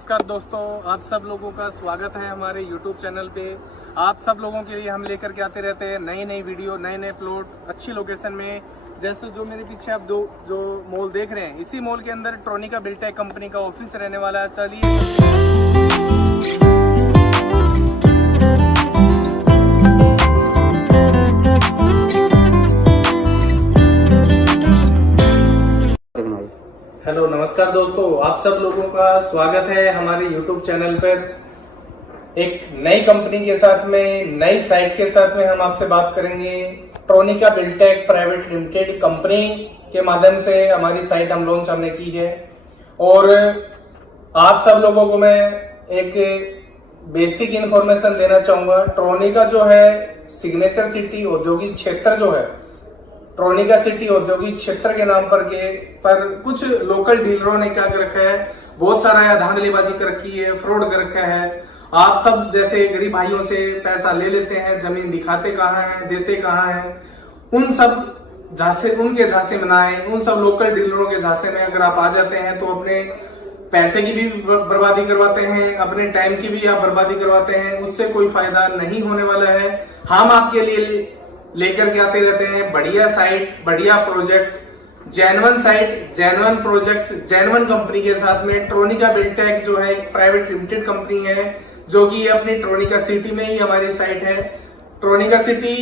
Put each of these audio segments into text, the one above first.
नमस्कार दोस्तों, आप सब लोगों का स्वागत है हमारे YouTube चैनल पे। आप सब लोगों के लिए हम लेकर के आते रहते हैं नई नई वीडियो, नए नए प्लॉट अच्छी लोकेशन में। जैसे जो मेरे पीछे आप जो मॉल देख रहे हैं, इसी मॉल के अंदर ट्रोनिका बिल्टेक कंपनी का ऑफिस रहने वाला है। चलिए हेलो, नमस्कार दोस्तों, आप सब लोगों का स्वागत है हमारे YouTube चैनल पर। एक नई कंपनी के साथ में, नई साइट के साथ में हम आपसे बात करेंगे। Tronica Biltech private limited company के माध्यम से हमारी साइट हम लॉन्च हमने की है। और आप सब लोगों को मैं एक बेसिक इंफॉर्मेशन देना चाहूंगा। ट्रोनिका जो है सिग्नेचर सिटी औद्योगिक क्षेत्र जो है, ट्रोनिका सिटी औद्योगिक क्षेत्र के नाम पर कुछ लोकल डीलरों ने क्या कर रखा है, बहुत सारा धांधलीबाजी कर रखी है, फ्रॉड कर रखा है। आप सब जैसे गरीब भाइयों से पैसा ले लेते हैं, जमीन दिखाते कहाँ हैं, देते कहाँ हैं। उन सब झांसे, उनके झांसे बनाए, उन सब लोकल डीलरों के झांसे में अगर आप आ जाते हैं तो अपने पैसे की भी बर्बादी करवाते हैं, अपने टाइम की भी आप बर्बादी करवाते हैं। उससे कोई फायदा नहीं होने वाला है। हम आपके लिए लेकर के आते रहते हैं बढ़िया साइट, बढ़िया project, genuine site, genuine project, genuine company के साथ में। ट्रोनिका बिल्टेक जो है एक प्राइवेट लिमिटेड कंपनी है, जो कि अपनी ट्रोनिका सिटी में ही हमारी साइट है। ट्रोनिका सिटी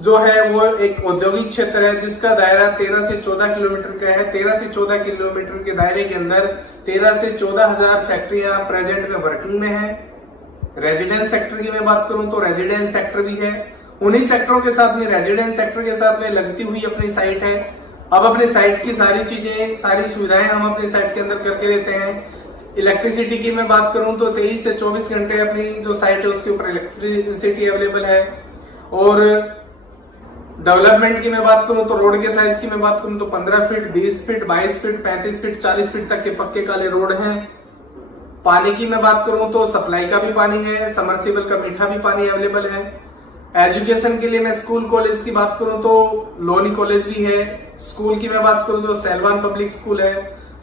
जो है वो एक औद्योगिक क्षेत्र है जिसका दायरा 13 से 14 किलोमीटर का है। 13 से 14 किलोमीटर के दायरे के अंदर 13 से 14,000 फैक्ट्रियां प्रेजेंट में वर्किंग में है। रेजिडेंस सेक्टर की मैं बात करूं तो रेजिडेंस सेक्टर भी है। उन्हीं सेक्टरों के साथ में, रेजिडेंस सेक्टर के साथ में लगती हुई अपनी साइट है। अब अपने साइट की सारी चीजें, सारी सुविधाएं हम अपनी साइट के अंदर करके देते हैं। इलेक्ट्रिसिटी की मैं बात करूं तो 23 से 24 घंटे अपनी जो साइट है उसके ऊपर इलेक्ट्रिसिटी अवेलेबल है। और डेवलपमेंट की मैं बात करूं तो रोड के साइज की मैं बात करूं तो 15 feet, 20 feet, 22 feet, 35 feet, 40 feet तक के पक्के काले रोड हैं। पानी की मैं बात करूं तो सप्लाई का भी पानी है, समरसीबल का मीठा भी पानी अवेलेबल है। एजुकेशन के लिए मैं स्कूल कॉलेज की बात करूं तो लोनी कॉलेज भी है। स्कूल की मैं बात करूं तो सेलवान पब्लिक स्कूल है,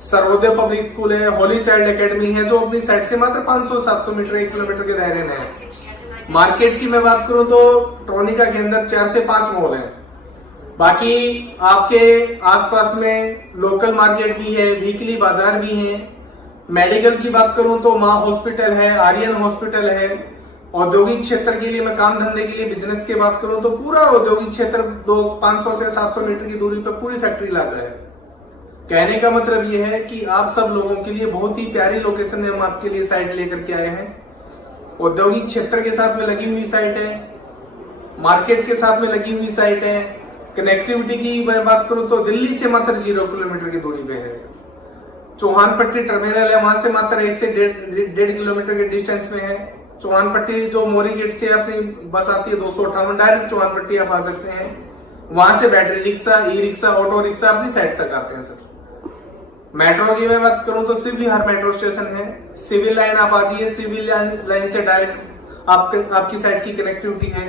सर्वोदय पब्लिक स्कूल है, होली चाइल्ड एकेडमी है, जो अपनी साइड से मात्र 500-700 मीटर, 1 किलोमीटर के दायरे में है। मार्केट की मैं बात करूं तो ट्रोनिका के अंदर 4 से 5 मॉल है। बाकी आपके आसपास में लोकल मार्केट भी है, वीकली बाजार भी है। मेडिकल की बात करूं तो माँ हॉस्पिटल है, आर्यन हॉस्पिटल है। औद्योगिक क्षेत्र के लिए मैं काम धंधे के लिए, बिजनेस की बात करूं तो पूरा औद्योगिक क्षेत्र 500 से 700 मीटर की दूरी पर पूरी फैक्ट्री लाता है। कहने का मतलब यह है कि आप सब लोगों के लिए बहुत ही प्यारी लोकेशन में हम आपके लिए साइट लेकर के आए हैं। औद्योगिक क्षेत्र के साथ में लगी हुई साइट है, मार्केट के साथ में लगी हुई साइट है। कनेक्टिविटी की मैं बात करूं तो दिल्ली से मात्र 0 किलोमीटर की दूरी पे है। चौहान पट्टी टर्मिनल है, वहां से मात्र 1 से 1.5 किलोमीटर के डिस्टेंस में है। चौहान पट्टी जो मोरी गेट से अपनी बस आती है 258, डायरेक्ट चौहान पट्टी आप आ सकते हैं। वहां से battery rickshaw, e rickshaw, auto rickshaw अपनी साइड तक आते हैं सर। मेट्रो की मैं बात करूं तो सिविल हर मेट्रो स्टेशन है। सिविल लाइन आप आ जाइए, सिविल लाइन से डायरेक्ट आपकी साइड की कनेक्टिविटी है।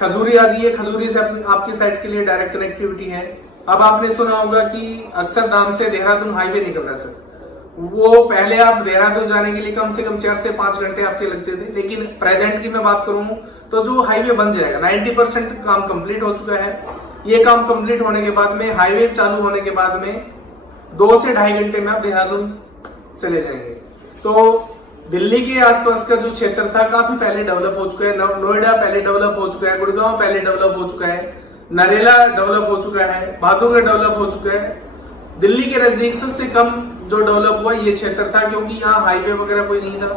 खजूरी आ जाइए, खजूरी से आपकी साइड के लिए डायरेक्ट कनेक्टिविटी है। अब आपने सुना होगा कि अक्षरधाम से देहरादून हाईवे निकल रहा है सर। वो पहले आप देहरादून जाने के लिए कम से कम 4 से 5 घंटे आपके लगते थे, लेकिन प्रेजेंट की मैं बात करूं तो जो हाईवे बन जाएगा, 90% काम कंप्लीट हो चुका है। ये काम कंप्लीट होने के बाद में, हाईवे चालू होने के बाद में 2 से 2.5 घंटे में आप देहरादून चले जाएंगे। तो दिल्ली के आसपास का जो क्षेत्र था काफी पहले डेवलप हो चुका है। नोएडा पहले डेवलप हो चुका है, गुड़गांव पहले डेवलप हो चुका है, नरेला डेवलप हो चुका है, बहादुरगढ़ डेवलप हो चुका है। दिल्ली के नजदीक सबसे कम जो डेवलप हुआ ये क्षेत्र था, क्योंकि यहाँ हाईवे वगैरह कोई नहीं था।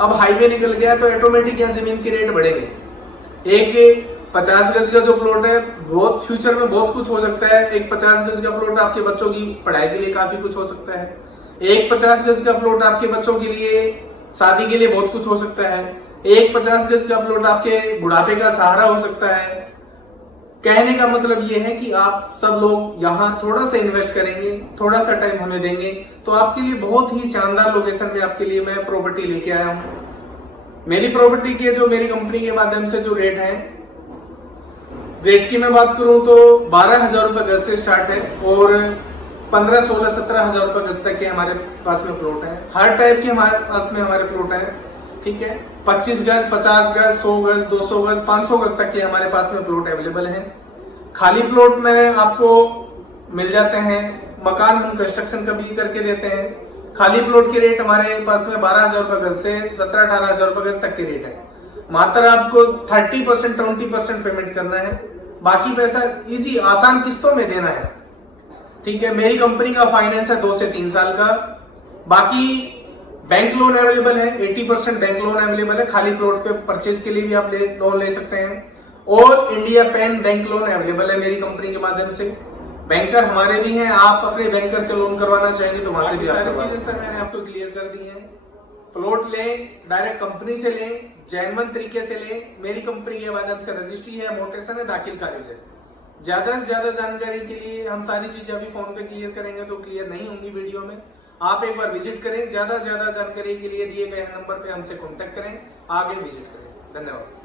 अब हाईवे निकल गया तो ऑटोमेटिक यहाँ जमीन के रेट बढ़ेंगे। एक 50 गज का जो प्लॉट है, बहुत फ्यूचर में बहुत कुछ हो सकता है। एक 50 गज का प्लॉट आपके बच्चों की पढ़ाई के लिए काफी कुछ हो सकता है। एक 50 गज का प्लॉट आपके बच्चों के लिए शादी के लिए बहुत कुछ हो सकता है। एक 50 गज का प्लॉट आपके बुढ़ापे का सहारा हो सकता है। कहने का मतलब ये है कि आप सब लोग यहाँ थोड़ा सा इन्वेस्ट करेंगे, थोड़ा सा टाइम हमें देंगे तो आपके लिए बहुत ही शानदार लोकेशन में आपके लिए मैं प्रॉपर्टी लेके आया हूँ। मेरी प्रॉपर्टी के जो मेरी कंपनी के माध्यम से जो रेट है, रेट की मैं बात करूं तो 12,000 रुपए गज से स्टार्ट है। और 15, 16, 17 हजार रुपए गज तक के हमारे पास में प्लॉट है। हर टाइप के हमारे पास में हमारे प्लॉट है, ठीक है। 25 गज, 50 गज, 100 गज, 200 गज, 500 गज तक के हमारे पास में प्लॉट अवेलेबल है। खाली प्लॉट में आपको मिल जाते हैं, मकान हम कंस्ट्रक्शन का भी करके देते हैं। खाली प्लॉट के रेट हमारे पास में 12,000 रुपए गज से 17-18 हजार रुपए गज तक के रेट है। मात्र आपको 30%, 20% पेमेंट करना है, बाकी पैसा इजी आसान किस्तों में देना है, ठीक है। मेरी कंपनी का फाइनेंस है 2 से 3 साल का। बाकी बैंक लोन अवेलेबल है, 80% बैंक लोन अवेलेबल है। खाली प्लॉट पे परचेज के लिए भी आप लोन ले सकते हैं। और India pen bank loan available है मेरी कंपनी के माध्यम से। बैंकर हमारे भी हैं, आप अपने बैंकर से लोन करवाना चाहेंगे तो वहां से भी सारी चीजें सर मैंने आपको क्लियर कर दी है। प्लॉट लें, डायरेक्ट कंपनी से लें, जेन्युइन तरीके से लें। मेरी कंपनी के माध्यम से रजिस्ट्री है, मोटेशन है, दाखिल खारिज है। ज्यादा से ज्यादा जानकारी के लिए हम सारी चीजें अभी फोन पे क्लियर करेंगे तो क्लियर नहीं होंगी वीडियो में। आप एक बार विजिट करें, ज्यादा से ज्यादा जानकारी के लिए दिए गए नंबर पे हमसे कांटेक्ट करें, आगे विजिट करें। धन्यवाद।